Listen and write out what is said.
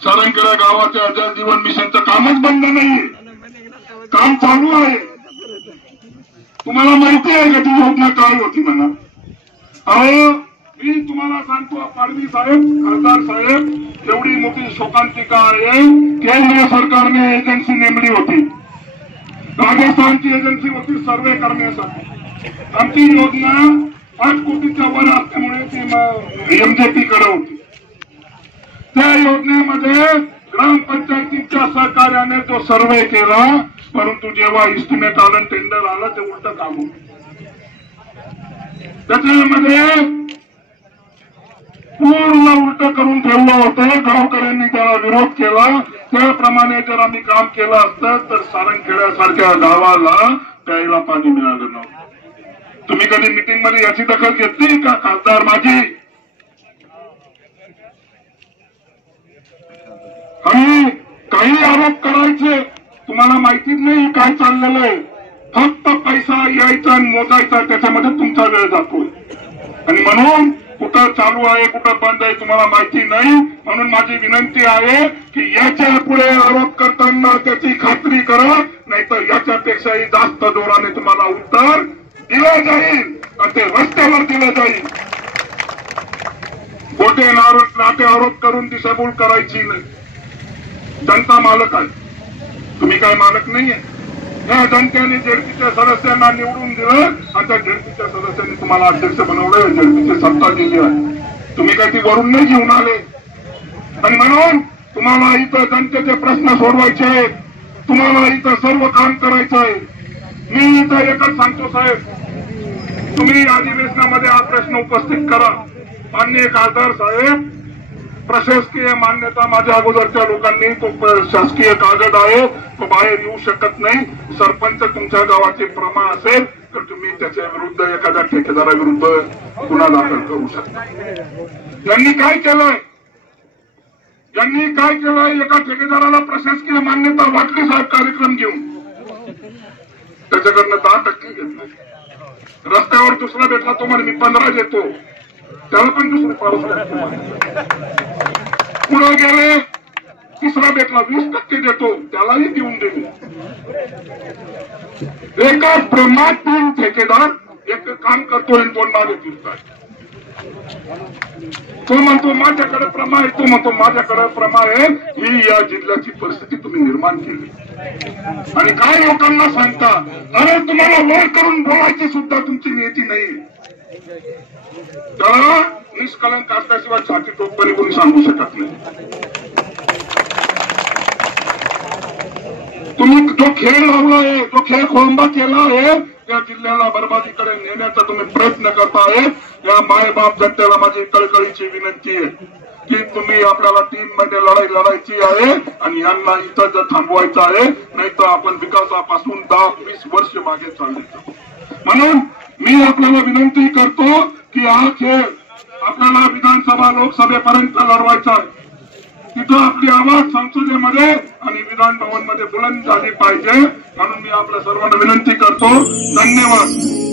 सारंगखेडा गावाच्या जल जीवन मिशनचं कामच बंद नाहीये, काम चालू आहे। तुम्हाला माहिती आहे का ती योजना काय होती म्हणा? अहो मी तुम्हाला सांगतो, पाडवी साहेब, खासदार साहेब, एवढी मोठी शोकांतिका आहे। केंद्र सरकारने एजन्सी नेमली होती, राजस्थानची एजन्सी होती सर्वे करण्यासाठी। आमची योजना 5 कोटीच्या वर असल्यामुळे ती एमजेपी कडे होती। त्या योजनेमध्ये ग्रामपंचायतीच्या सहकार्याने तो सर्वे केला, परंतु जेव्हा इस्टिमेट आलं, टेंडर आलं, ते उलट काम होतं। त्याच्यामध्ये पूर्ण उलट करून ठेवलं होतं। गावकऱ्यांनी त्याला विरोध केला। त्याप्रमाणे जर आम्ही काम केलं असतं तर सारंगखेड्यासारख्या गावाला प्यायला पाणी मिळालं नव्हतं। तुम्ही कधी मिटिंग मध्ये याची दखल घेतली का? खासदार माझी आणि काही आरोप करायचे, तुम्हाला माहितीच नाही काय चाललेलं आहे। फक्त पैसा यायचा आणि मोजायचा, त्याच्यामध्ये तुमचा वेळ जातोय। आणि म्हणून कुठं चालू आहे कुठं बंद आहे तुम्हाला माहिती नाही। म्हणून माझी विनंती आहे की याच्या पुढे आरोप करताना त्याची खात्री करा, नाहीतर याच्यापेक्षाही जास्त जोराने तुम्हाला उत्तर दिलं जाईल आणि ते रस्त्यावर दिलं जाईल। खोटे नाटे आरोप करून दिशाभूल करायची नाही। जनता मालक आहे, तुम्ही काय मालक नाहीये। या जनतेने जेडपीच्या सदस्यांना निवडून दिलं आणि त्या जेडपीच्या सदस्यांनी तुम्हाला अध्यक्ष बनवलं, जेडपीची सत्ता दिली आहे। तुम्ही काय ती वरून नाही घेऊन आले। आणि म्हणून तुम्हाला इथं जनतेचे प्रश्न सोडवायचे आहेत, तुम्हाला इथं सर्व काम करायचं आहे। मी इथं एकच सांगतो साहेब, तुम्ही अधिवेशनामध्ये हा प्रश्न उपस्थित करा। माननीय खासदार साहेब, प्रशासकीय मान्यता माझ्या अगोदरच्या लोकांनी, तो शासकीय कागद आहे, तो बाहेर येऊ शकत नाही। सरपंच तुमच्या गावाचे प्रमा असेल तर तुम्ही त्याच्या विरुद्ध एखाद्या ठेकेदाराविरुद्ध गुन्हा दाखल करू शकता। यांनी काय केलंय? एका ठेकेदाराला प्रशासकीय मान्यता वाटली साहेब कार्यक्रम घेऊन, त्याच्याकडनं 10% घेतलं। रस्त्यावर दुसरा भेटला तो म्हणे मी 15 देतो, त्याला पण दुसरे पाऊस। पुढे गेले, तिसरा भेटला 20% देतो, त्यालाही देऊन दिले। एकाच प्रेमात 3 ठेकेदार एक काम करतोय, 2 मागे फिरतात। तो म्हणतो माझ्याकडे प्रमा आहे, तो म्हणतो माझ्याकडे प्रमा आहे। ही या जिल्ह्याची परिस्थिती तुम्ही निर्माण केली। आणि काय लोकांना सांगता, अरे तुम्हाला वर करून बोलायची सुद्धा तुमची नियती नाही। त्याला निष्कलंक असल्याशिवाय छाती टोकपणे कोणी सांगू शकत नाही। तुम्ही जो खेळ लावलाय, जो खेळ खोळंबा केला आहे, त्या जिल्ह्याला बरबादीकडे नेण्याचा तुम्ही प्रयत्न करताय। या मायबाप जनतेला माझी कळकळीची विनंती आहे की तुम्ही आपल्याला 3 महिने लढाई लढायची आहे आणि यांना इथं जर थांबवायचं आहे, नाहीतर आपण विकासापासून 10-20 वर्ष मागे चालले। म्हणून मी आपल्याला विनंती करतो की हा खेळ आपल्याला विधानसभा लोकसभेपर्यंत लढवायचा आहे। तिथं आपली आवाज संसदेमध्ये आणि विधान भवन मध्ये बुलंद झाली पाहिजे। म्हणून मी आपल्या सर्वांना विनंती करतो। धन्यवाद।